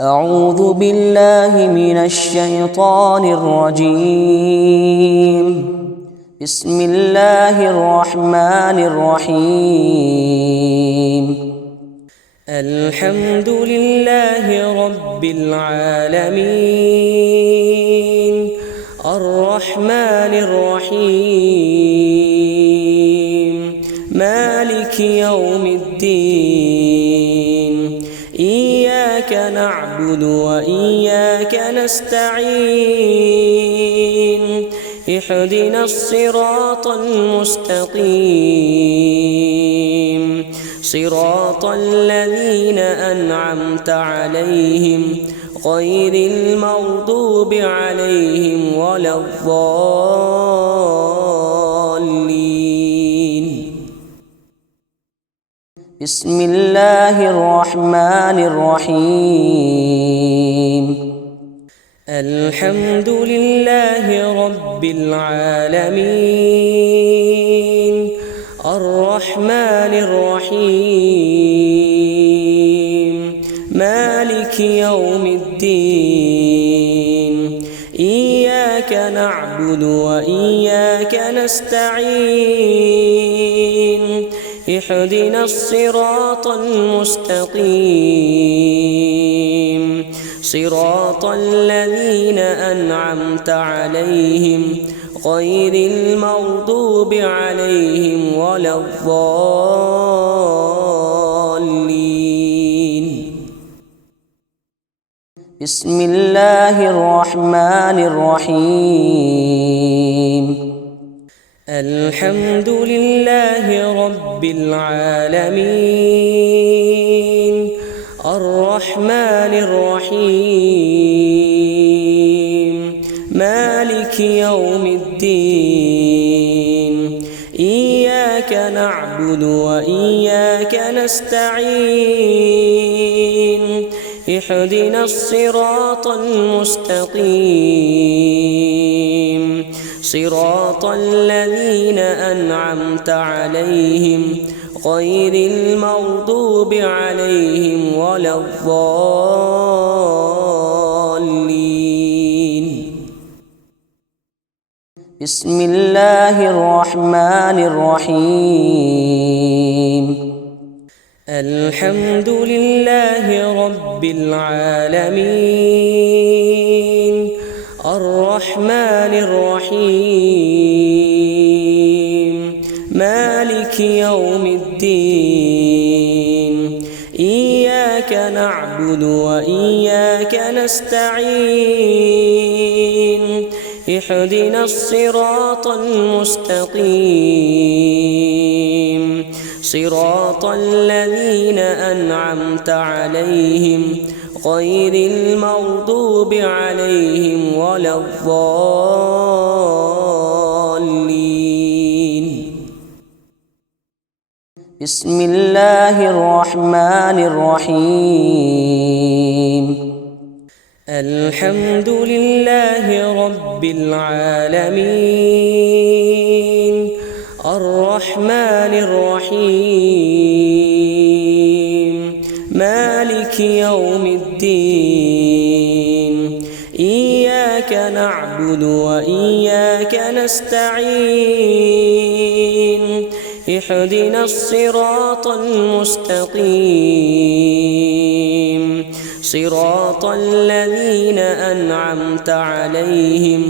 أعوذ بالله من الشيطان الرجيم. بسم الله الرحمن الرحيم. الحمد لله رب العالمين الرحمن الرحيم مالك يوم الدين إياك نعبد وإياك نستعين اهدنا الصراط المستقيم صراط الذين أنعمت عليهم غير المغضوب عليهم ولا الضالين. بسم الله الرحمن الرحيم. الحمد لله رب العالمين الرحمن الرحيم مالك يوم الدين إياك نعبد وإياك نستعين اهدنا الصراط المستقيم صراط الذين أنعمت عليهم غير المغضوب عليهم ولا الضالين. بسم الله الرحمن الرحيم. الحمد لله رب العالمين الرحمن الرحيم مالك يوم الدين إياك نعبد وإياك نستعين اهدنا الصراط المستقيم صراط الذين أنعمت عليهم غير المغضوب عليهم ولا الضالين. بسم الله الرحمن الرحيم. الحمد لله رب العالمين الرحمن الرحيم مالك يوم الدين إياك نعبد وإياك نستعين اهدنا الصراط المستقيم صراط الذين أنعمت عليهم غير المغضوب عليهم ولا الضالين. بسم الله الرحمن الرحيم. الحمد لله رب العالمين الرحمن الرحيم مالك يوم الدين إياك نعبد وإياك نستعين اهدنا الصراط المستقيم صراط الذين أنعمت عليهم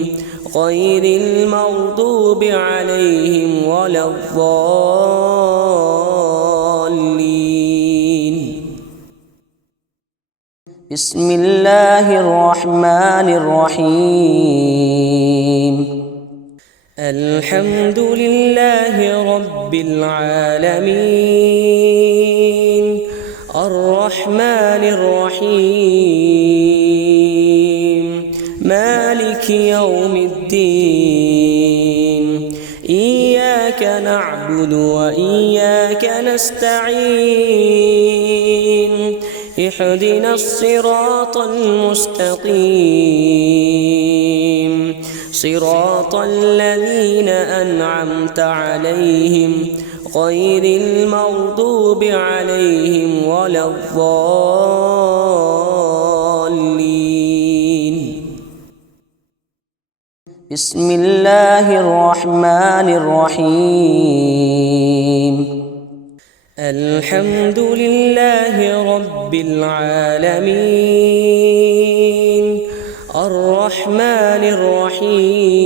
غير المغضوب عليهم ولا الضالين. بسم الله الرحمن الرحيم. الحمد لله رب العالمين الرحمن الرحيم مالك يوم الدين إياك نعبد وإياك نستعين اهدنا الصراط المستقيم صراط الذين أنعمت عليهم غير المغضوب عليهم ولا الضالين. بسم الله الرحمن الرحيم الحمد لله رب العالمين الرحمن الرحيم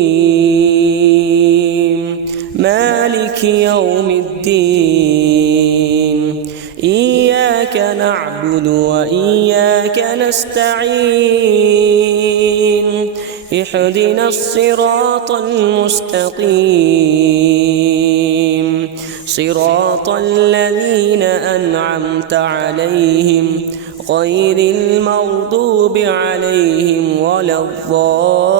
مالك يوم الدين إياك نعبد وإياك نستعين اهدنا الصراط المستقيم صراط الذين أنعمت عليهم غير المغضوب عليهم ولا الضالين